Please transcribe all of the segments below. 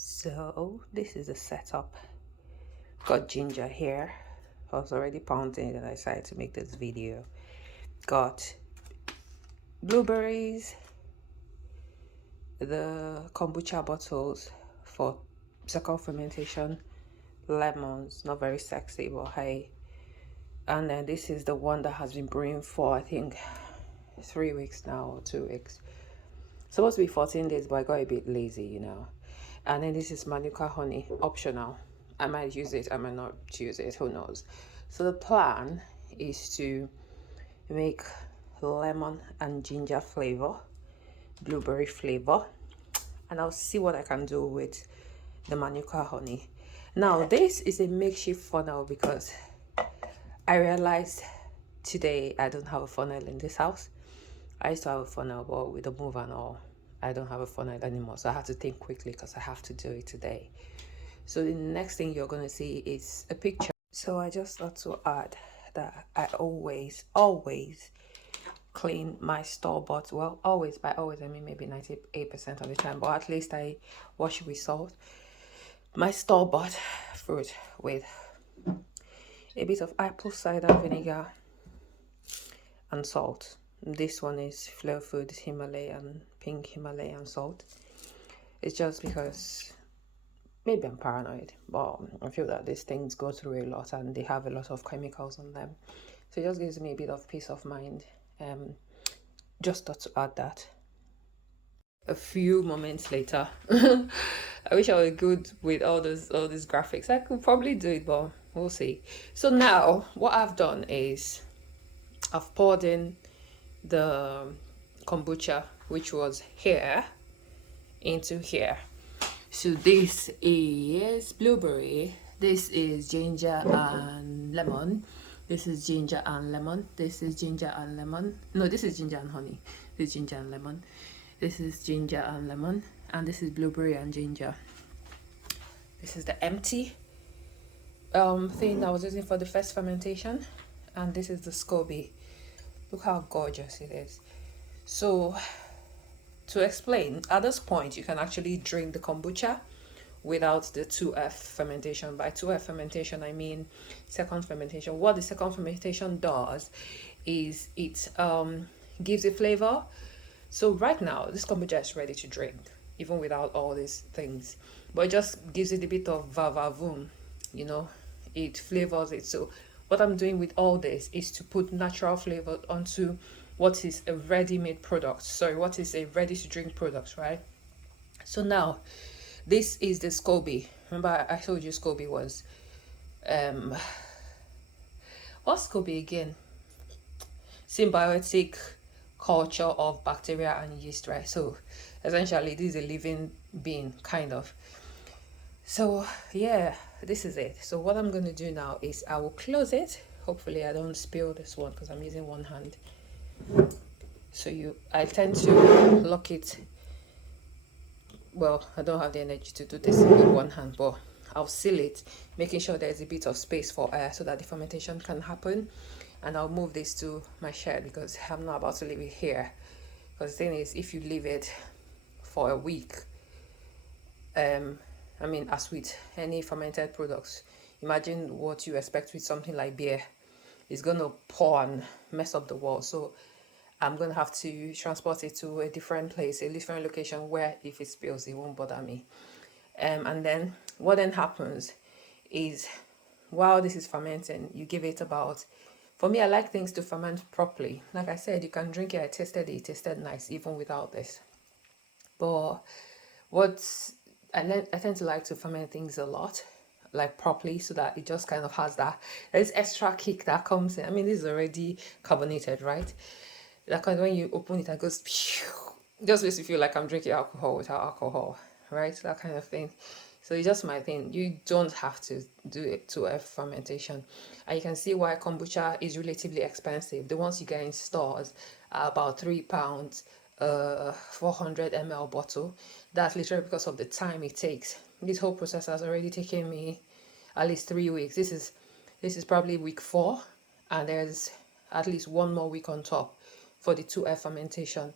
So this is the setup. Got ginger here. I was already pounding it and I decided to make this video. Got blueberries, the kombucha bottles for second fermentation, lemons, not very sexy but hey. And then this is the one that has been brewing for I think 3 weeks now or 2 weeks. Supposed to be 14 days, but I got a bit lazy, you know. And then this is manuka honey, optional. I might use it, I might not use it, who knows. So the plan is to make lemon and ginger flavor, blueberry flavor, and I'll see what I can do with the manuka honey. Now this is a makeshift funnel because I realized today I don't have a funnel in this house. I used to have a funnel, but with the move and all, I don't have a funnel anymore. So I have to think quickly because I have to do it today. So the next thing you're going to see is a picture. So I just thought to add that I always clean my store-bought. Well, always, by always, I mean maybe 98% of the time. But at least I wash with salt. My store-bought fruit with a bit of apple cider vinegar and salt. This one is Flow Food Himalayan, pink Himalayan salt. It's just because maybe I'm paranoid, but I feel that these things go through a lot and they have a lot of chemicals on them. So it just gives me a bit of peace of mind. Just thought to add that. A few moments later, I wish I was good with all these graphics. I could probably do it, but we'll see. So now what I've done is I've poured in the kombucha, which was here, into here. So this is blueberry, this is ginger and lemon, this is ginger and lemon, this is ginger and lemon, no, this is ginger and honey, this is ginger and lemon, this is ginger and lemon, and this is blueberry and ginger. This is the empty thing I was using for the first fermentation, and this is the Scoby. Look how gorgeous it is. So to explain, at this point you can actually drink the kombucha without the 2F fermentation. By 2F fermentation I mean second fermentation. What the second fermentation does is it gives a flavor. So right now this kombucha is ready to drink even without all these things, but it just gives it a bit of va-va-voom, you know, it flavors it. So what I'm doing with all this is to put natural flavor onto what is a ready-made product. Sorry, what is a ready-to-drink product, right? So now, this is the Scoby. Remember, I told you Scoby was, what's Scoby again? Symbiotic culture of bacteria and yeast, right? So essentially, this is a living being, kind of. So yeah, this is it. So what I'm going to do now is I will close it. Hopefully I don't spill this one because I'm using one hand. So I tend to lock it. Well, I don't have the energy to do this with one hand, but I'll seal it, making sure there's a bit of space for air so that the fermentation can happen. And I'll move this to my shed because I'm not about to leave it here. Because the thing is, if you leave it for a week, I mean, as with any fermented products, imagine what you expect with something like beer. It's going to pour and mess up the wall. So I'm going to have to transport it to a different place, a different location where if it spills, it won't bother me. And then what then happens is while this is fermenting, you give it about, for me, I like things to ferment properly. Like I said, you can drink it. I tasted it. It tasted nice even without this. But I tend to like to ferment things a lot, like properly, so that it just kind of has there's extra kick that comes in. I mean, this is already carbonated, right? Like when you open it, it goes, it just makes you feel like I'm drinking alcohol without alcohol, right? That kind of thing. So it's just my thing. You don't have to do it to a fermentation. And you can see why kombucha is relatively expensive. The ones you get in stores are about £3, 400 ml bottle. That's literally because of the time it takes. This whole process has already taken me at least 3 weeks. This is probably week 4, and there's at least 1 more week on top for the 2F fermentation.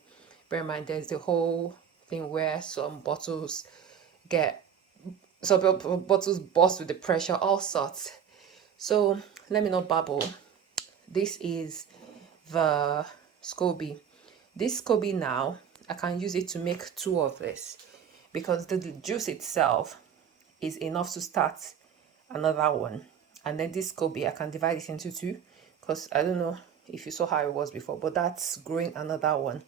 Bear in mind, there's the whole thing where some bottles get So bottles burst with the pressure, all sorts. So let me not babble. This is the Scoby. This Scoby now, I can use it to make 2 of this because the juice itself is enough to start another one. And then this Scoby, I can divide it into 2 because I don't know if you saw how it was before, but that's growing another one.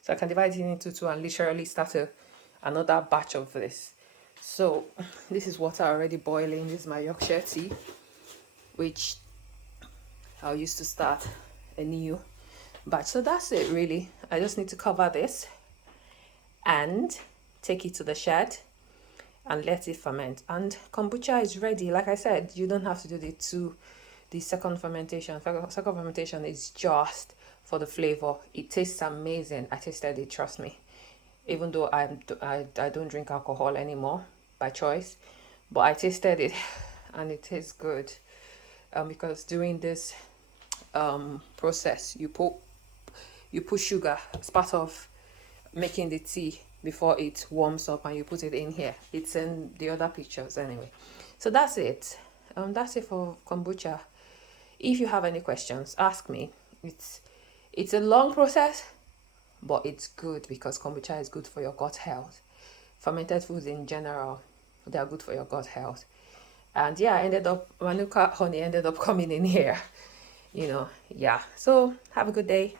So I can divide it into 2 and literally start another batch of this. So this is water already boiling. This is my Yorkshire tea, which I'll use to start a new batch. So that's it really. I just need to cover this and take it to the shed and let it ferment. And kombucha is ready. Like I said, you don't have to do the second fermentation. Second fermentation is just for the flavor. It tastes amazing. I tasted it, trust me. Even though I don't drink alcohol anymore by choice, but I tasted it and it tastes good. Because during this process, you put sugar as part of making the tea before it warms up, and you put it in here. It's in the other pictures anyway. So that's it. That's it for kombucha. If you have any questions, ask me. It's a long process, but it's good because kombucha is good for your gut health. Fermented foods in general, they are good for your gut health. And yeah, Manuka honey ended up coming in here, yeah. So have a good day.